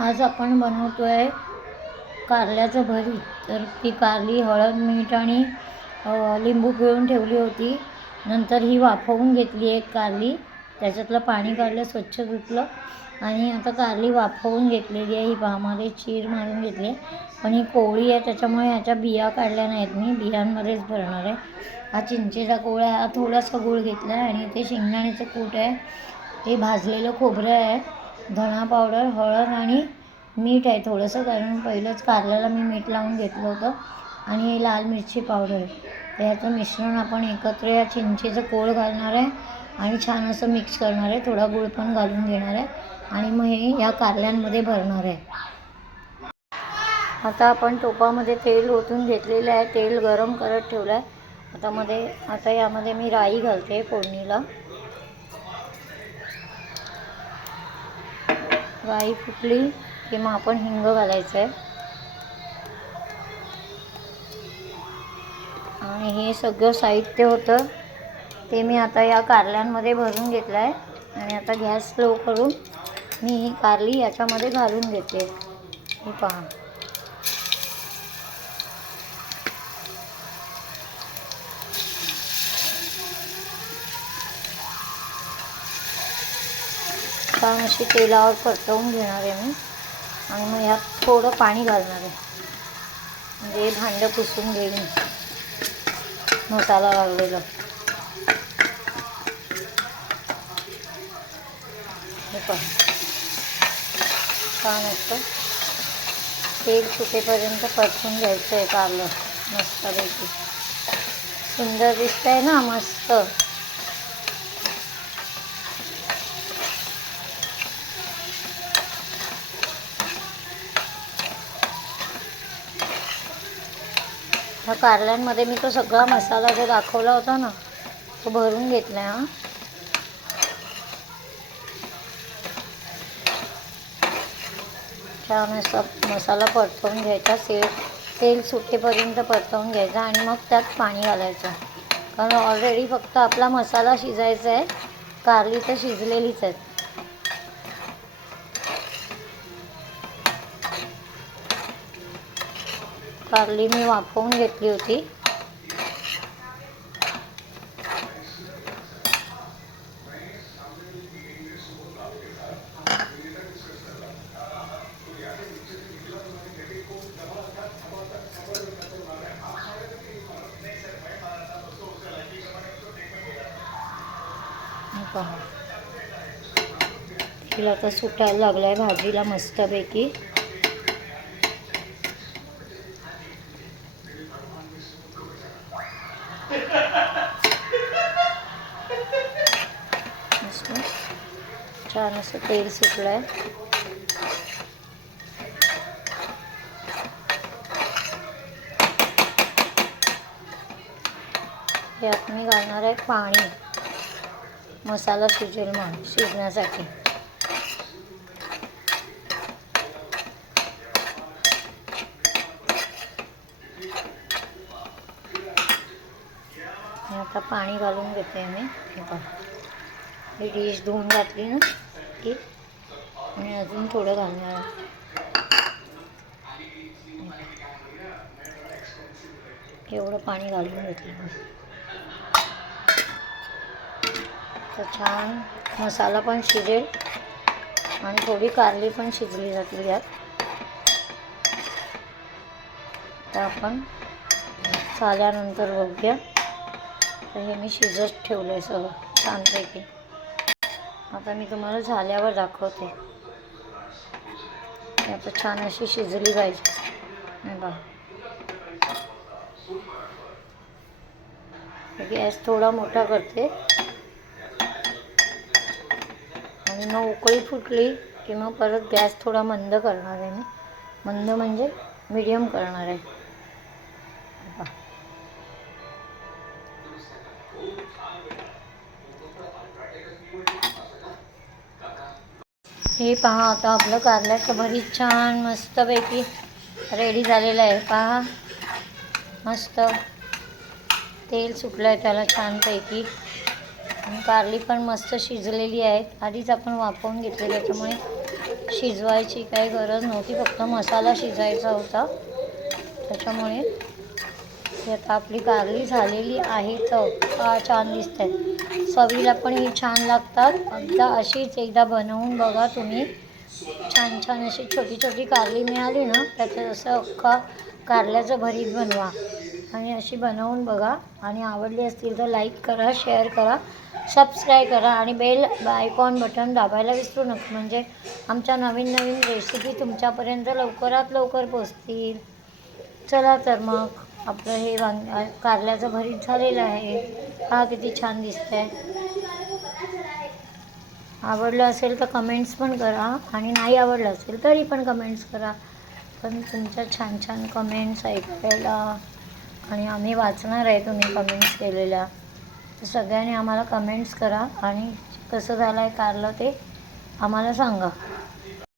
आज आपण बनवतोय कारल्याचं भरीत. तर ती कारली हळद मीठ आणि लिंबू पिळून ठेवली होती. नंतर ही वाफवून घेतली एक कारली, त्याच्यातलं पाणी काढलं, स्वच्छ धुतलं आणि आता कारली वाफवून घेतलेली आहे. ही पामध्ये चीर मारून घेतली आहे, पण ही कोवळी आहे त्याच्यामुळे ह्याच्या बिया काढल्या नाहीत, मी बियांमध्येच भरणार आहे. हा चिंचेचा कोळ आहे, हा थोडासा गूळ घेतला आहे आणि ते शेंगदाण्याचं कूट आहे, हे भाजलेलं खोबरं आहे, धणा पावडर, हळद आणि मीठ आहे थोडंसं, कारण पहिलंच कारल्याला मी मीठ लावून घेतलं होतं, आणि हे लाल मिरची पावडर आहे. तर याचं मिश्रण आपण एकत्र या चिंचेचं कोळ घालणार आहे आणि छान असं मिक्स करणार आहे. थोडा गूळ पण घालून घेणार आहे आणि मग हे या कारल्यांमध्ये भरणार आहे. आता आपण टोपामध्ये तेल ओतून घेतलेलं आहे, तेल गरम करत ठेवलं आहे. आता यामध्ये मी राई घालते फोडणीला. राई फुटली की मग आपण हिंग घालायचं आहे आणि हे सगळं साहित्य होतं ते मी आता या कारल्यांमध्ये भरून घेतलं आहे. आणि आता गॅस स्लो करून मी ही कारली याच्यामध्ये घालून घेते. हे पहा, छान अशी तेलावर परतवून घेणार आहे मी. आणि मग ह्यात थोडं पाणी घालणार आहे, म्हणजे भांडं पुसून घेईन मसाला लागलेला. हे पहा, छान असतं तेल सुटेपर्यंत परतून घ्यायचं आहे कारलं मस्तपैकी. सुंदर दिसतंय ना, मस्त. ह्या कारल्यांमध्ये मी तो सगळा मसाला जो दाखवला होता ना, तो भरून घेतला आहे. छान असा मसाला परतवून घ्यायचा, तेल सुटेपर्यंत परतवून घ्यायचा आणि मग त्यात पाणी घालायचं, कारण ऑलरेडी फक्त आपला मसाला शिजायचा आहे, कारली तर शिजलेलीच आहेत. कारली मी वाफवून घेतली होती. पहा, तिला आता सुटायला लागलं आहे भाजीला मस्तपैकी. छान असं तेल सुटलं आहे. यात मी घालणार आहे पाणी, मसाला शिजेल म्हणून, शिजण्यासाठी. आता पाणी घालून घेते मी. हे पहा, ही डिश धुवून घातली ना की, आणि अजून थोडं घालणार आहे. एवढं पाणी घालून घेतलं. तर छान मसाला पण शिजेल आणि थोडी कारली पण शिजली जातील यात. तर आपण झाल्यानंतर बघूया. तर हे मी शिजत ठेवलं आहे सगळं छानपैकी. आता मी तुम्हाला झाल्यावर दाखवते. आता छान अशी शिजली पाहिजे. बघा, गॅस थोडा मोठा करते आणि मग उकळी फुटली की मग परत गॅस थोडा मंद करणार आहे मी. मंद म्हणजे मीडियम करणार आहे. हे पहा, आता आपलं कारल्याचं भरीत छान मस्तपैकी रेडी झालेलं आहे. पहा, मस्त तेल सुटलं आहे त्याला छानपैकी. आणि कारली पण मस्त शिजलेली आहेत. आधीच आपण वाफवून घेतलेली, त्याच्यामुळे शिजवायची काही गरज नव्हती, फक्त मसाला शिजायचा होता. त्याच्यामुळे ही आता आपली कारली झालेली आहे. तर छान दिसते. चवीला पण ही छान लागतात. अशीच एकदा बनवून बघा तुम्ही. छान छान अशी छोटी छोटी कारली मिळाली ना, त्याचं असं अख्खा कारल्याचं भरीत बनवा आणि अशी बनवून बघा. आणि आवडली असतील तर लाईक करा, शेअर करा, सबस्क्राईब करा आणि बेल आयकॉन बटन दाबायला विसरू नका. म्हणजे आमच्या नवीन नवीन रेसिपी तुमच्यापर्यंत लवकरात लवकर पोचतील. चला तर मग आपलं हे कारल्याचं भरीत झालेलं आहे. किती छान दिसतंय. आवडलं असेल तर कमेंट्स पण करा आणि नाही आवडलं असेल तरी पण कमेंट्स करा. पण तुमच्या छान छान कमेंट्स ऐकायला आणि आम्ही वाचणार आहे तुम्ही कमेंट्स केलेल्या. तर सगळ्यांनी आम्हाला कमेंट्स करा आणि कसं झालं आहे कारलं ते आम्हाला सांगा.